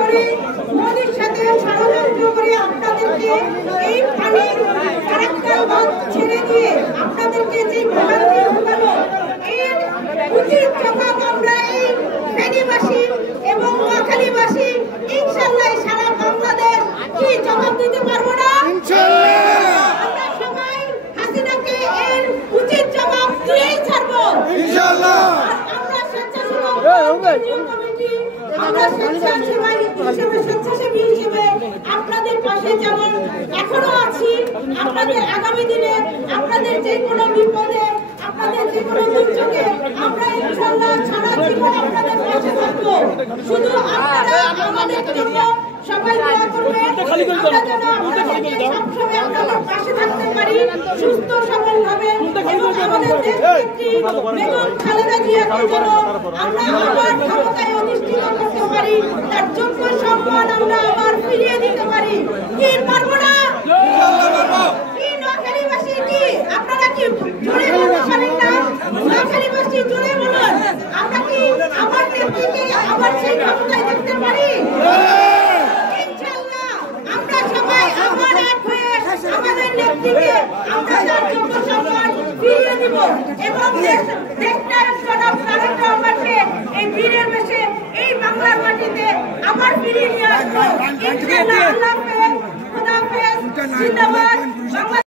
করে মোদির সাথে ষড়যন্ত্র করে আপনাদেরকে এই পানির ফারাক্কার বাঁধ ছেড়ে দিয়ে আপনাদেরকে যে ভোগান্তি ঢোকানো এর উচিত জবাব আমরা এই ফেনীবাসী এবং নোয়াখালীবাসী ইনশাআল্লাহ সারা বাংলাদেশ কি জবাব দিতে পারবো না? আমরা সবাই হাসিনাকে এর উচিত জবাব দিয়েই ছাড়বো ইনশাআল্লাহ। আমরা স্বেচ্ছাসেবক কমিটি, আমরা স্বেচ্ছাসেবী হিসেবে আপনাদের পাশে যেমন এখনো আছি, আপনাদের আগামী দিনে আপনাদের যে কোনো বিপদে, আপনাদের যে কোনো দুর্যোগে আমরা ইনশাআল্লাহ সারা জীবন আপনাদের পাশে থাকবো। শুধু আপনারা আমাদের জন্য সবাই দোয়া করবেন, আমরা যেন আপনাদেরকে সবসময় আপনাদের পাশে থাকতে পারি সুস্থ সবলভাবে, এবং আমাদের দেশনেত্রী বেগম খালেদা জিয়াকে যেন আমরা আবার ক্ষমতায় অধিষ্ঠিত করতে পারি, তার যোগ্য সম্মান আমরা আবার ফিরিয়ে দিতে পারি। কি পারবো না? কি নোয়াখালীবাসী কি আপনারা কি জোরে বলতে পারেন না? নোয়াখালীবাসী জোরে বলুন, আমরা কি আমার নেত্রীকে আবার সেই ক্ষমতায় দেখতে পারি? ইনশাআল্লাহ আমরা সবাই আবার এক হয়ে আমাদের নেত্রীকে আমরা তার যোগ্য সম্মান ফিরিয়ে দিব, এবং দেশটার জনাব তারেক রহমানকে এই বীরের বেশে এই বাংলার মাটিতে আবার ফিরিয়ে নিয়ে আসবো ইনশাআল্লাহ। আল্লাহ হাফেজ, খোদা হাফেজ, জিন্দাবাদ।